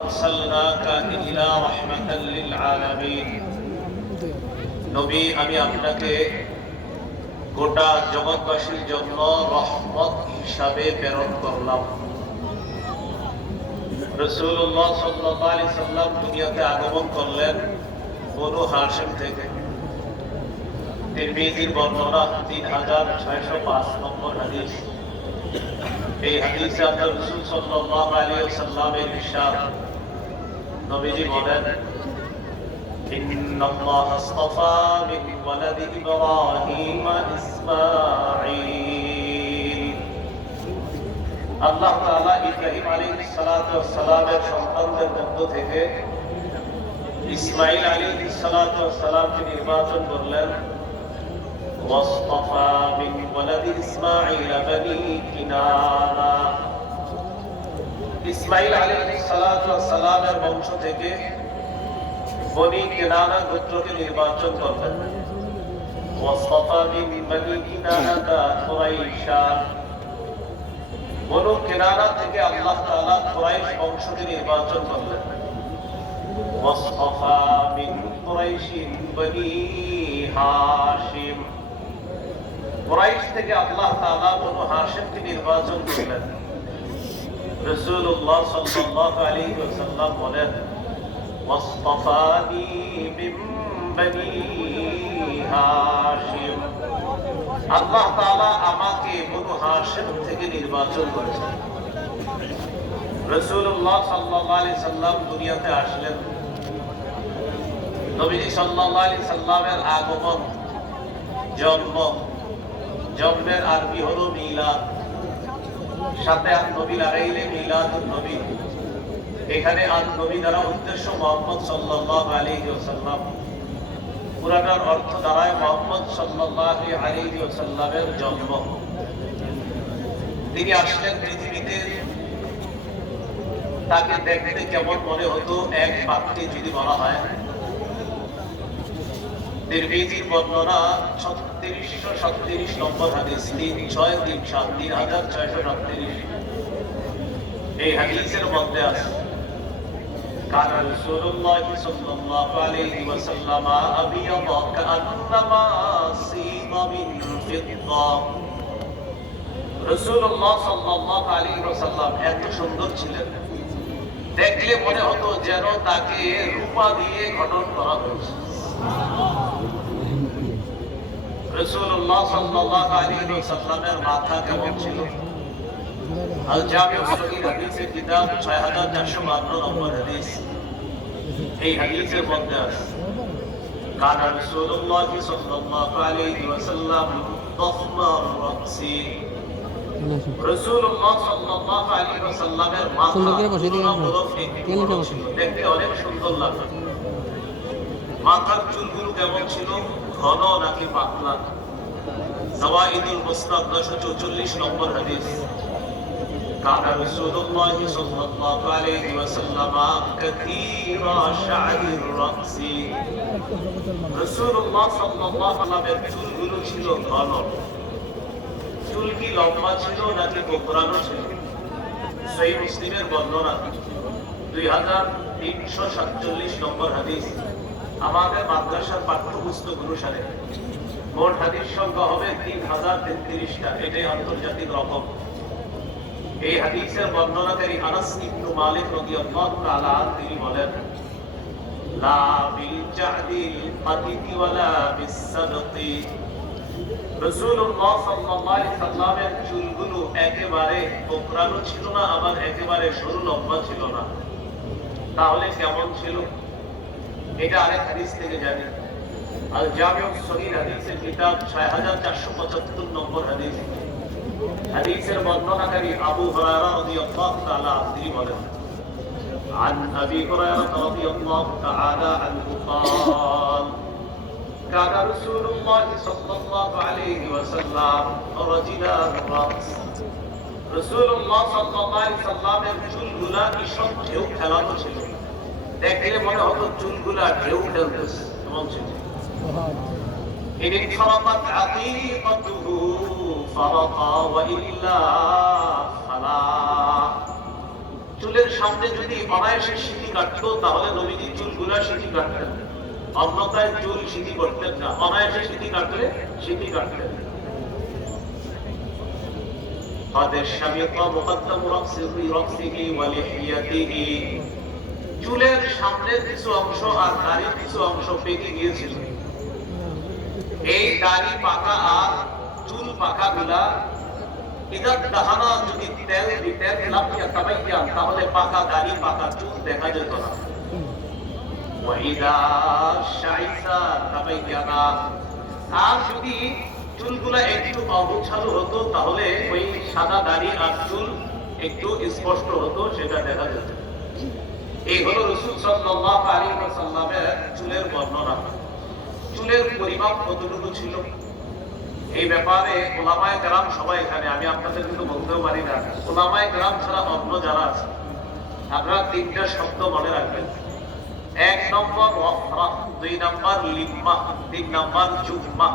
আরসালনাকা ইলা রাহমাতাল লিল আলামিন। নবী, আমি আপনাকে গোটা জগৎবাসীর জন্য রহমত হিসাবে প্রেরণ করলাম। রাসূলুল্লাহ সাল্লাল্লাহু আলাইহি সাল্লাম দুনিয়াতে আগমন করলেন বনু হাশিম থেকে। তিরমিজির বর্ণনা 3605 নম্বর হাদিস। এই হাদিসে আল্লাহর রাসূল সাল্লাল্লাহু আলাইহি ওয়াসাল্লামের ইরশাদ, নবীজি বলেন, ইন্নাল্লাহ আসতাফা মিন ওয়ালাদি ইব্রাহিম ইসমাঈল। আল্লাহ তাআলা ইব্রাহিম আলাইহিস সালাতু ওয়াস সালামের সন্তানদের মধ্য থেকে ইসমাঈল আলাইহিস সালাতু ওয়াস সালামকে নির্বাচন করলেন। ওয়াসতাফা মিন ওয়ালাদি ইসমাঈল বানি কিনানা। ইসমাঈল আলাইহিস সালাতু ওয়াস সালামের বংশ থেকে বনি কিনানা গোত্রকে নির্বাচন করলেন। ওয়াসতাফা মিন বনি কিনানা কুরাইশা। বনু কিনানা থেকে আল্লাহ তাআলা কুরাইশ বংশকে নির্বাচন করলেন। ওয়াসতাফা মিন কুরাইশিন বনি হাশিম। কুরাইশ থেকে আল্লাহ তাআলা বনু হাশিমকে নির্বাচন করলেন। রাসূলুল্লাহ সাল্লাল্লাহু আলাইহি ওয়াসাল্লাম বলেন, ওয়াসতাফানি মিন বনি হাশিম। আল্লাহ তাআলা আমাকে বনু হাশিম থেকে নির্বাচন করেছেন। রাসূলুল্লাহ সাল্লাল্লাহু আলাইহি সাল্লাম দুনিয়াতে আসলেন। নবীজি সাল্লাল্লাহু আলাইহি সাল্লামের আগমন, জন্মের আরবি হলো মিলাদ, সাথে আন নবী লাগাইলে মিলাদুন নবী। এখানে আন নবী দ্বারা উদ্দেশ্য মুহাম্মদ সাল্লাল্লাহু আলাইহি ওয়াসাল্লাম। পুরাটার অর্থ দাঁড়ায় মুহাম্মদ সাল্লাল্লাহু আলাইহি ওয়াসাল্লামের জন্ম। তিনি আসলেন পৃথিবীতে। তাকে দেখতে কেমন মনে হতো এক বাক্যে যদি বলা হয়, তিরমিজির বর্ণনা 3637 নম্বর হাদিস, 3637। এই হাদিসের মধ্যে আছে, কান রাসূলুল্লাহ সাল্লাল্লাহু আলাইহি ওয়াসাল্লাম আবিয়াদা কান্নামা সিমা মিন ফিদ্দা। রাসূলুল্লাহ সাল্লাল্লাহু আলাইহি ওয়াসাল্লাম এত সুন্দর ছিলেন, দেখলে মনে হতো যেন তাকে রূপা দিয়ে গঠন করা হয়েছে। রাসূলুল্লাহ সাল্লাল্লাহু আলাইহি ওয়াসাল্লামের মাথা কেমন ছিল? আল জামিউ সহিহ হাদিসের কিতাব 6452 নম্বর হাদিস। এই হাদিসের মধ্যে আছে, কান রাসূলুল্লাহ সাল্লাল্লাহু আলাইহি ওয়াসাল্লাম দাফমার রাসি। রাসূলুল্লাহ সাল্লাল্লাহু আলাইহি ওয়াসাল্লামের মাথা দেখতে অনেক সুন্দর লাগতো। মাথার চুলগুলো কেমন ছিল? ঘন নাকি পাতলা? যাওয়াইদুল মুসনাদ 944 নম্বর হাদিস। কান রাসূলুল্লাহ সাল্লাল্লাহু আলাইহি ওয়াসাল্লাম কাসীরা শা'রির রাসি। রাসূলুল্লাহ সাল্লাল্লাহু আলাইহি ওয়াসাল্লামের চুলগুলো ছিল ঘন। চুল কি লম্বা ছিল নাকি কোঁকড়ানো ছিল? সহিহ মুসলিমের বর্ণনা 2347 নম্বর হাদিস। আমাদের মাদ্রাসার পাঠ্যপুস্তক অনুসারে মোট হাদিস সংখ্যা হবে 3033টা। এটাই আন্তর্জাতিক রকম। এই হাদিসের বর্ণনাকারী আনাস ইবনে মালিক রাদিয়াল্লাহু তাআলা তিনি বলেন, লা বিল জাদিল ফাতিতি ওয়ালা বিসসাদতি। রাসূলুল্লাহ সাল্লাল্লাহু আলাইহি সাল্লামের চুলগুলো একেবারে কোঁকড়ানো ছিল না, আবার একেবারে সরু লম্বা ছিল না। তাহলে কেমন ছিল? এটা আরেক হাদিস থেকে জানি। আল জামিউ সহিহ হাদিসের কিতাব 6475 নম্বর হাদিস। হাদিসের বর্ণনাকারী আবু হুরায়রা রাদিয়াল্লাহু তাআলা তিনি বলেন, আন আবি হুরায়রা রাদিয়াল্লাহু তাআলা আনহু قال كان رسول الله صلى الله عليه وسلم رجلا الراس। রাসূলুল্লাহ সাল্লাল্লাহু আলাইহি সাল্লামের চুলগুলা ঈষৎ ঢেউ খেলানো ছিল, দেখলে মনে হতো চুলগুলা ঢেউ খেলতেছে এমন ছিল। ইন খরাকাত আতীকাতুহু ফারাকা ওয়া ইল্লা ফালা। চুলের সামনে যদি অনায়াসে সিঁথি কাটতো তাহলে নবীজি চুলগুলা সিঁথি কাটতেন, অন্যথায় চুল সিঁথি করতেন না। অনায়াসে সিঁথি কাটলে সিঁথি কাটতেন। চুলের সামনের কিছু অংশ আর দাড়ির কিছু অংশ পেকে গিয়েছিল। এই দাড়ি পাকা আর চুল পাকা গুলা যদি তেল দিতেন তাহলে পাকা দাড়ি পাকা চুল দেখা যেত না। আর যদি চুলগুলা একটু অগোছালো হতো তাহলে ওই সাদা দাড়ি আর চুল একটু স্পষ্ট হতো, সেটা দেখা যেত। এই হলো রাসূল সাল্লাল্লাহু আলাইহি ওয়াসাল্লামের চুলের বর্ণনা। চুলের পরিমাপ কতটুকু ছিল এই ব্যাপারে উলামায়ে কেরাম সবাই এখানে, আমি আপনাদের কিন্তু বলতেও পারি না। উলামায়ে কেরাম ছাড়া অন্য যারা আছে আপনারা তিনটা শব্দ মনে রাখবেন। 1 নম্বর ওয়াফরা, 2 নম্বর লিম্মা, 3 নম্বর জুম্মা।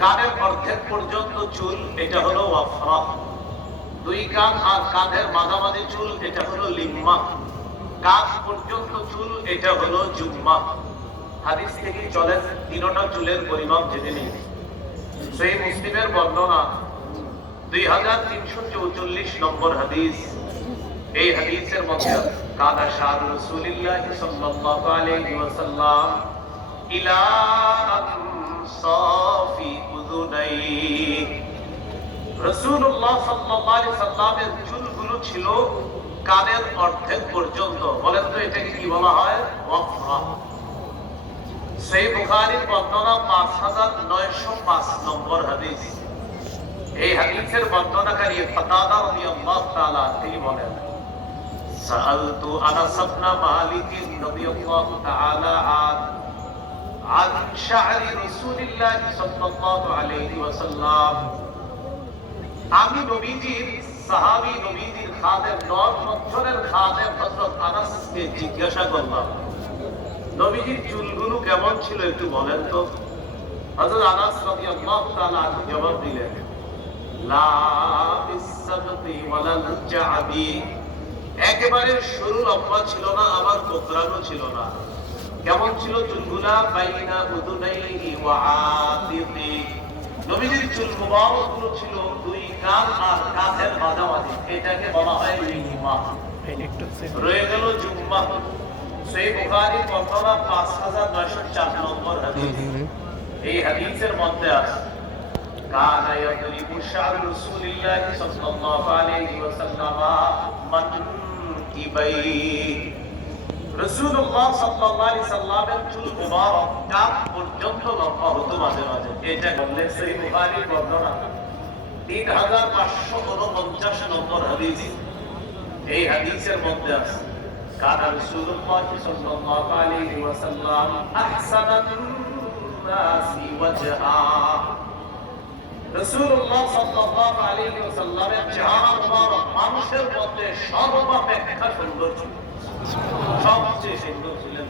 কানের অর্ধেক পর্যন্ত চুল, এটা হলো ওয়াফরা। 2 কান আর কাঁধের মাঝামাঝি চুল, এটা হলো লিম্মা। কাঁধ পর্যন্ত চুল, এটা হলো জুম্মা। হাদিস থেকে চলেন তিনটা চুলের পরিমাপ জেনে নিই। সহিহ মুসলিমের বর্ণনা 2344 নম্বর হাদিস। এই হাদিসের মধ্যে কানা শার রাসূলুল্লাহ সাল্লাল্লাহু আলাইহি ওয়াসাল্লাম ইলা আনসাফি উযুনাই। রাসূলুল্লাহ সাল্লাল্লাহু আলাইহি ওয়াসাল্লামের চুলগুলো ছিল কানের অর্ধেক পর্যন্ত। বলেন তো এটাকে কি বলা হয়? ওয়াফরা। সহিহ বুখারীর বর্ণনা 5905 নম্বর হাদিস। এই হাদিসের বর্ণনাকারী কাতাদা রাদিয়াল্লাহু তাআলা তিনি বলেন, সাআলতু আনাস ইবনে মালিক রাদিয়াল্লাহু তাআলা আন শা'রি রাসূলিল্লাহ সাল্লাল্লাহু আলাইহি ওয়াসাল্লাম। আমি নবীজির সাহাবী, নবীজির খাদেম, 9 বছরের খাদেম হযরত আনাসকে জিজ্ঞাসা করলাম, নবীজির চুলগুলো কেমন ছিল একটু বলেন তো। হযরত আনাস রাদিয়াল্লাহু তাআলা জবাব দিলেন, লা বিসাবতি ওয়ালা জাআবি। একেবারে সরু লম্বা ছিল না, আবার কোকড়ানো ছিল না। কেমন ছিল চুলগুলা? বাইনা উযুনাইহি ওয়া আতিকি। নবীজির চুল মুবারকগুলো ছিল 2 কান আর কাঁধের মাঝামাঝি, এটাকে বলা হয় লিম্মা। রয়ে গেল জুম্মা। সহিহ বুখারী বর্ণনা 5904 নম্বর হাদিস। এই হাদিসের মধ্যে আছে কানা ইয়াদরিবু শা'রু রাসূলিল্লাহ সাল্লাল্লাহু আলাইহি ওয়াসাল্লাম মানকিবাই। রাসূলুল্লাহ সাল্লাল্লাহু আলাইহি ওয়াসাল্লামের চুল মুবারক কাঁধ পর্যন্ত লম্বা হতো মাঝে মাঝে। এটা বললে সহিহ বুখারী বর্ণনা 3549 নম্বর হাদিস। এই হাদিসের মধ্যে আছে কানা রাসূলুল্লাহ সাল্লাল্লাহু আলাইহি ওয়াসাল্লাম আহসানান নাসি ওয়াজহা। রাসূলুল্লাহ সাল্লাল্লাহু আলাইহি ওয়াসাল্লামের চেহারা মুবারক মানুষের মধ্যে সর্বাপেক্ষা সুন্দর ছিল, সবচেয়ে সুন্দর ছিলেন।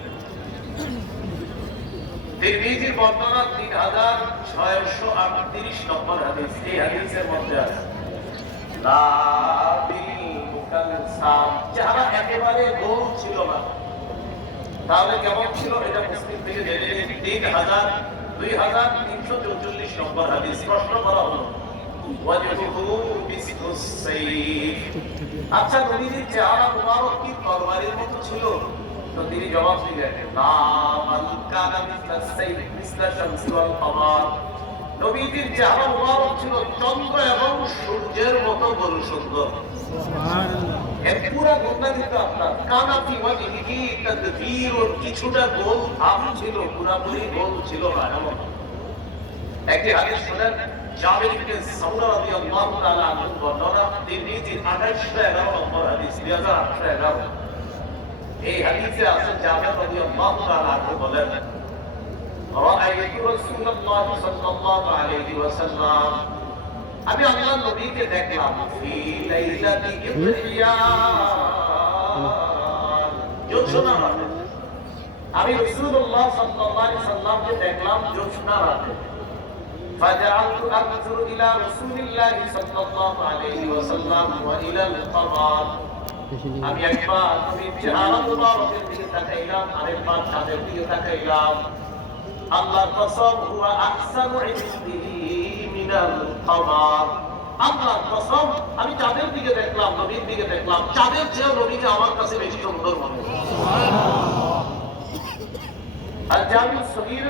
তিরমিজির বর্ণনা 3638 নম্বর হাদিস। এই হাদিসের মধ্যে আছে লা বিল মুকাল্সাম, চেহারা একেবারে গোল ছিল না। তাহলে কেমন ছিল এটা মুসলিম থেকে জেনে নিন। 2344 নম্বর হাদিস। প্রশ্ন করা হলো ওয়াজহুহু বিসকুস সাইফ। আচ্ছা, নবীজির চেহারা মুবারক কি তরবারির মতো ছিল? তো তিনি জবাব দিলেন, লা বাল কানা মিসলাস সাইফ মিসলা শামসি ওয়াল কমার। নবীজির চেহারা মুবারক ছিল চন্দ্র এবং সূর্যের মতো বড় সুন্দর। সুবহানাল্লাহ। এর পুরো ঘটনা কিন্তু আপনার কানাতি ওয়াজহিহি তাদবীর, ওর কিছুটা গোল ভাব ছিল, পুরোপুরি গোল ছিল না এমন। একটি হাদিস শুনেন, জাবির ইবনে সামরা রাদিয়াল্লাহু তাআলা আনহু বর্ণনা, তিরমিজির 2811 নম্বর হাদিস, 2811। এই হাদিসে আছে জাবির রাদিয়াল্লাহু তাআলা আনহু বলেন, রাআইতু রাসূলুল্লাহ সাল্লাল্লাহু আলাইহি ওয়াসাল্লাম, আমি আল্লাহর নবীকে দেখলাম ফি লাইলাতি ইবরিয়ান, জোছনা রাতে। আমি রাসূলুল্লাহ সাল্লাল্লাহু আলাইহি ওয়াসাল্লামকে দেখলাম জোছনা রাতে। فجعلت أنظر إلى رسول الله صلى الله عليه وسلم وإلى القمر আমি একবার নবীর চেহারা মুবারকের দিকে তাকাইলাম, আরেকবার চাঁদের দিকে তাকাইলাম। আল্লাহর কসম, হুয়া আহসানু ইনদিহি মিনাল কমার। আল্লাহর কসম, আমি চাঁদের দিকে দেখলাম, নবীর দিকে দেখলাম, চাঁদের চেয়ে নবীকে আমার কাছে বেশি সুন্দর মনে হলো। আর জামিউ সগীর